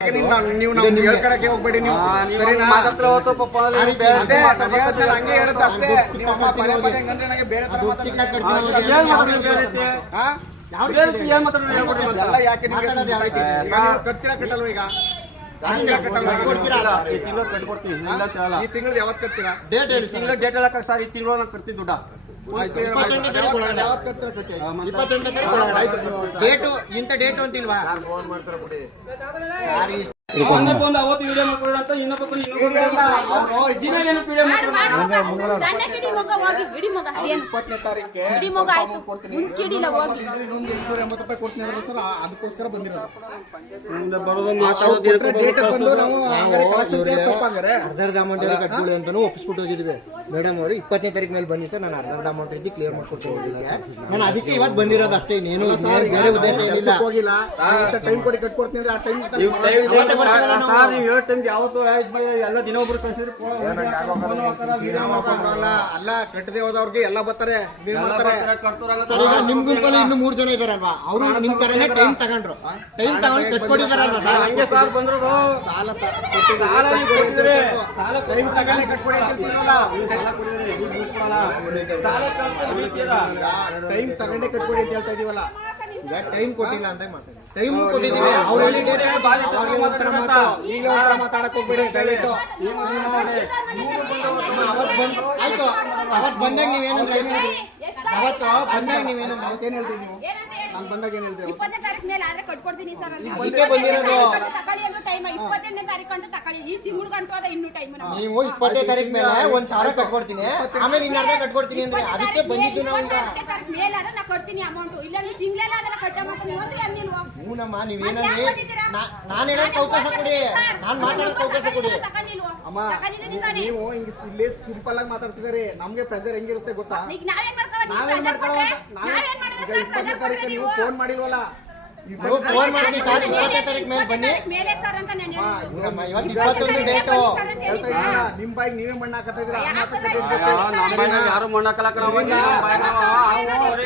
ನೀವು ನೀವು ನಮ್ಗೆ ಹೇಳ್ಕೊಳಕ್ಕೆ ಹೋಗ್ಬೇಡಿ ನೀವು. ಸರಿನಾ? ಅದೇ ನಾನು ಹೇಳ್ದ್ನಲ್ಲ, ಹಂಗೆ ಹೇಳುತ್ತೆ ಅಷ್ಟೇ. ನೀವು ಅಮ್ಮ ಪದೇ ಪದೇ ಹೆಂಗಂದ್ರೆ ನನಗೆ ಬೇರೆ ತರ ಮಾತಾಡ್ತಾರೆ. ಎಲ್ಲ ಯಾಕೆ ನಿಮ್ಗೆ ಕಟ್ತೀರಾ ಕಟ್ಟಲ್ವ ಈಗ? ಈಗ? ಇಲ್ಲ, ಈ ತಿಂಗಳು ಕಟ್ಕೊಡ್ತೀನಿ ಇಲ್ಲ ಅಂತ ಈ ತಿಂಗಳು ಯಾವತ್ತು ಕಟ್ತೀರಾ? ಡೇಟ್ ಹೇಳಿ ತಿಂಗಳು ಡೇಟ್ ಹೇಳಕ್ ಸರ್ ಈ ತಿಂಗಳು ನಾನು ಕಟ್ತೀನಿ ದುಡ್ಡ. ಡೇಟು ಇಂಥ ಡೇಟು ಅಂತಿಲ್ವಾ? ಒಂದು ಅವತ್ತು ವಿಡಿಯೋ ಮಾಡ್ಕೊಳ್ಳೋಣ ಅಂತ ಇನ್ನೊಬ್ಬ. ದಿನ ಏನು ವಿಡಿಯೋ ಇಪ್ಪತ್ತನೇ ಇನ್ನೊಂದು ಎಂಬತ್ತು ರೂಪಾಯಿ ಕೊಡ್ತೀನಿ ಸರ್ ಅದಕ್ಕೋಸ್ಕರ ಬಂದಿರೋದು. ಮುಂದೆ ಬರೋದು ಮಾತಾಡೋದು ಅರ್ಧರ್ಧ ಅಮೌಂಟ್ ಎಲ್ಲ ಕಟ್ಕೊಳ್ಳಿ ಅಂತಾನು ಒಪ್ಪಿಸ್ಬಿಟ್ಟು ಹೋಗಿದ್ವಿ. ಮೇಡಮ್ ಅವರು ಇಪ್ಪತ್ತನೇ ತಾರೀಕು ಮೇಲೆ ಬನ್ನಿ ಸರ್ ನಾನು ಅರ್ಧರ್ಧ ಅಮೌಂಟ್ ರೀತಿ ಕ್ಲಿಯರ್ ಮಾಡ್ಕೊಟ್ಟು ಹೋಗಿದ್ದೆ. ನಾನು ಅದಕ್ಕೆ ಇವತ್ತು ಬಂದಿರೋದು ಅಷ್ಟೇ ಇನ್ನೇನು ಬೇರೆ ಉದ್ದೇಶ ಏನಿಲ್ಲ. ಕೆಲ್ಸಕ್ಕೆ ಹೋಗಿಲ್ಲ? ಟೈಮ್ ಕೊಡಿ ಕಟ್ಕೊಡ್ತೀನಿ ಅಂದ್ರೆ ಆ ಟೈಮ್ ಸರ್ ನೀವು ದಿನ ಒಬ್ರು. ಅಲ್ಲ ಕಟ್ಟದೆ ಹೋದವ್ರಿಗೆ ಎಲ್ಲ ಬರ್ತಾರೆ ನೀವ್ ಬರ್ತಾರೆ, ಈಗ ನಿಮ್ ಗುಂಪಲ್ಲಿ ಇನ್ನು ಮೂರ್ ಜನ ಇದಾರಲ್ವಾ ಅವರು ನಿಮ್ ತರನೇ ಟೈಮ್ ತಗೊಂಡ್ರು ಟೈಮ್ ತಗೊಂಡು ಕಟ್ಕೊಟ್ಟಿದಾರಲ್ವಾ ಸರ್ ಸಾಲ ಸಾಲ ಟೈಮ್ ತಗೊಂಡೇ ಕಟ್ಕೊಡಿ ಅಂತ ಸಾಲ? ಟೈಮ್ ತಗೊಂಡೆ ಕಟ್ಕೊಡಿ ಅಂತ ಹೇಳ್ತಾ ಇದೀವಲ್ಲ ಈಗ ಟೈಮ್ ಕೊಟ್ಟಿಲ್ಲ ಅಂತ ಮಾತಾಡಿ ಟೈಮ್ ಕೊಟ್ಟಿದ್ದೀವಿ. ಅವ್ರು ಹೇಳಿ ಡೇಟ್ ಒಂಥರ ಮಾತು. ಈಗ ಒಂಥರ ಮಾತಾಡಕ್ ಹೋಗ್ಬೇಡಿ ದಯವಿಟ್ಟು. ಅವತ್ತು ಬಂದ್ ಆಯ್ತು. ಅವತ್ತು ಬಂದಾಗ ನೀವೇನಂದ್ರೆ ಅವತ್ತು ಬಂದಾಗ ನೀವೇನಂದ್ರೆ ಏನ್ ಹೇಳ್ತೀವಿ ನೀವು? ನಾನು ಬಂದಾಗ ಏನು ಹೇಳ್ತೀವಿ ಇಪ್ಪತ್ತನೇ ತಾರೀಕು ಮೇಲೆ ಆದ್ರೆ ಕಟ್ಕೊಡ್ತೀನಿ ಸರ್ ಅದಕ್ಕೆ ಬಂದಿರೋದು. ಟೈಮ್ ಇಪ್ಪತ್ತೆಂಟನೇ ತಾರೀಕು ಅಂತ ತಕೊಳ್ಳಿ. ಈ ತಿಂಗಳು ಗಂಟು ಅದ ಇನ್ನೂ ಟೈಮ್ ನೀವು ಇಪ್ಪತ್ತನೇ ತಾರೀಕು ಮೇಲೆ ಒಂದ್ ಸಾವಿರ ಕಟ್ಕೊಡ್ತೀನಿ. ಆಮೇಲೆ ಇನ್ನರ್ಧ ಕಟ್ಕೊಡ್ತೀನಿ ಅಂದ್ರೆ ಅದಕ್ಕೆ ಬಂದಿದ್ದು ನಾವು ಈಗ ಮೇಲೆ ನಾ ಕೊಡ್ತೀನಿ ಅಮೌಂಟ್ ಇಲ್ಲ ನೀವು ತಿಂಗಳೆಲ್ಲ ಅದೆಲ್ಲ ಕಟ್ಟ ಮಾತ್ರ ನೀವು. ಅಂದ್ರೆ ಅಂದಿಲ್ವಾ ಹೂನಮ್ಮ ನೀವೇನಂದ್ರೆ ನಾನು ಹೇಳೋಕೆ ಅವಕಾಶ ಕೊಡಿ. ನಾನು ಮಾತಾಡೋಕೆ ಅವಕಾಶ ಕೊಡಿ. ತಗೊಂಡಿಲ್ವಾ ಅಮ್ಮ ನೀವು ಹಿಂಗ್ ಇಲ್ಲೇ ಸಿಂಪಲ್ ಆಗಿ ಮಾತಾಡ್ತಿದಾರೆ. ನಮ್ಗೆ ಪ್ರೆಜರ್ ಹೆಂಗಿರುತ್ತೆ ಗೊತ್ತಾ? ಈಗ ನಾವೇನ್ ಮಾಡ್ಕೋಬೋದು ನೀವು ನಾವೇನ್ ಮಾಡಿದ್ರೆ ತಾರೀಕು ನೀವು ಫೋನ್ ಮಾಡಿಲ್ವಲ್ಲ? ಫೋನ್ ಮಾಡಿ ಸರ್ ಇಪ್ಪತ್ತನೇ ತಾರೀಕು ಮೇಲೆ ಬನ್ನಿ. ಮೇಲೆ ಸರ್ ಅಂತ ನಾನು ಹೇಳಿದ್ದು. ಇವತ್ತು ಇಪ್ಪತ್ತೊಂದು ಡೇಟು. ನಿಮ್ಮ ಬಾಯಿಗೆ ನೀವೇ ಮಣ್ಣು ಹಾಕತ್ತಾ ಇದ್ದೀರಾ? ಆ ಮಾತನ್ನ ಯಾಕಂದ್ರೆ ಬಿಟ್ಬಿಟ್ಟು ಆ, ನಮ್ಮ ಮನೆಯಾಗ ಯಾರು ಅವು ಅವ್ರು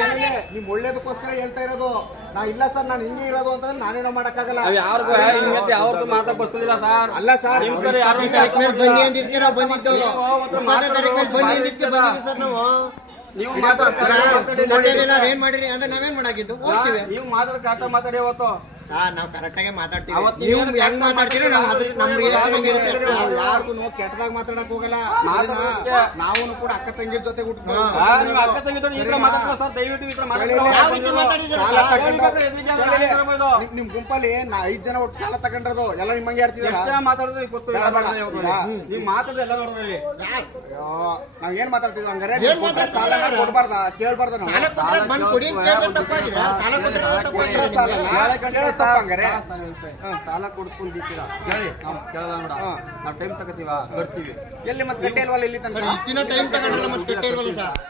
ನಿಮ್ ಒಳ್ಳೇದಕ್ಕೋಸ್ಕರ ಹೇಳ್ತಾ ಇರೋದು. ನಾ ಇಲ್ಲ ಸರ್ ನಾನು ಹಿಂಗೆ ಇರೋದು ಅಂತಂದ್ರೆ ನಾನೇನೋ ಮಾಡಕ್ಕಾಗಲ್ಲ. ಯಾರಿಗೂ ಹಿಂಗತ್ತೆ ಯಾವ್ದು ಮಾತಾ ಸರ್. ಅಲ್ಲ ಸರ್ ನಿಮ್ ಕಡೆ ಯಾರು ತಾರೀಕು ಮೇಲೆ ಬನ್ನಿ ಅಂದಿದ್ಕೆ ನಾವು ಬಂದಿದ್ದು ಅವತ್ತು ಇಪ್ಪತ್ತನೇ ತಾರೀಕು ಮೇಲೆ ಬನ್ನಿ ಅಂದಿದ್ಕೆ ಬಂದಿದ್ದೀವಿ ಸರ್ ನಾವು. ನೀವು ಮಾತಾಡ್ತೀರಾ? ಏನ್ ಮಾಡಿರಿ ಅಂದ್ರೆ ನಾವೇನ್ ಮಾಡಾಕಿದ್ದು? ನೀವು ಮಾತಾಡ ಕರೆಕ್ಟ್ ಮಾತಾಡಿ ಅವತ್ತು. ಸರ್ ನಾವು ಕರೆಕ್ಟಾಗಿ ಮಾತಾಡ್ತೀವಿ. ನೀವು ಹೆಂಗ್ ಮಾತಾಡ್ತೀರೋ ನಾವು ಅದ್ರ ನಮ್ಮ ರಿಯಾಕ್ಷನ್ ಹಂಗಿರುತ್ತೆ? ಅಷ್ಟೇ. ನಾವು ಯಾರಿಗೂ ನಾವು ಕೆಟ್ಟದಾಗ ಮಾತಾಡಕ್ ಹೋಗಲ್ಲ. ನಾವು ಕೂಡ ಅಕ್ಕ ತಂಗಿರ್ ಜೊತೆ ಹುಟ್ಟು ಆ, ನೀವು ಅಕ್ಕ ತಂಗಿ ಜೊತೆ ಈ ತರ ಮಾತಾಡ್ತೀರಾ ಸರ್? ದಯವಿಟ್ಟು ಈ ತರ ಯಾವ ರೀತಿ ಮಾತಾಡಿದ್ದೀರಾ ಸಾಲ ಸರ್? ತಗೊಂಡು- ಎದ್ದು ಜನ ಮಾತಾಡ್ಬೋದು. ನಿಮ್- ನಿಮ್ ಗುಂಪಲ್ಲಿ ನಾ ಐದ್ ಜನ ಒಟ್ಟು ಸಾಲ ತಗೊಂಡ್ರದು. ಎಲ್ಲ ನಿಮ್ಮಂಗೆ ಎಷ್ಟು ಆಡ್ತಿದಾರ ಜನ ಮಾತಾಡಿದ್ರೆ ಗೊತ್ತು ಬೇಡ, ಬೇಡ. ನೀವು ಮಾತಾಡಿದ್ರೆ ಎಲ್ಲ ನೋಡ್ರಿ ನಾವ್ ಏನ್ ಮಾತಾಡ್ತಿದ್ವಿ ಹಂಗಾರೆ? ಏನ್ ನೀವು ಕೊಟ್ಟ ಮಾತಾಡ್ತಿದ್ದೀರಾ? ಸಾಲನ ಕೊಡ್ಬಾರ್ದ? ಕೇಳ್ಬಾರ್ದ ನಾವು? ಸಾಲ ಕೊಟ್ರೆ ಬಂದ್ ಕೊಡಿ ಅಂತ ಕೇಳಿದ್ರೆ ತಪ್ಪಾಗಿದೆ. ಸಾಲ ಕೊಟ್ರೆ ತಪ್ಪಾಗಿದೆ. ಸಾಲ ನಿಮ್ಗೆ. ತಪ್ಪಂಗಾರೆ ಸಾಲ ಹೇಳಿ. ನಾವು ಕೇಳಲ್ಲ ನೋಡ ನಾವು ಟೈಮ್ ತಗೋತೀವ? ಬರ್ತೀವಿ. ಎಲ್ಲಿ ಮತ್ತೆ ಗಂಟೆ ಇಲ್ವಲ್ಲ ಇಲ್ಲಿ ತನಕ? ಟೈಮ್ ತಗೊಂಡ್ರಲ್ಲ ಮತ್ತೆ ಕಟ್ಟೇ ಇಲ್ವಲ್ಲ ಸರ್?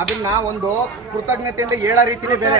ಅದನ್ನ ಒಂದು ಕೃತಜ್ಞತೆಯಿಂದ ಹೇಳೋ ರೀತಿನೇ ಬೇರೆ.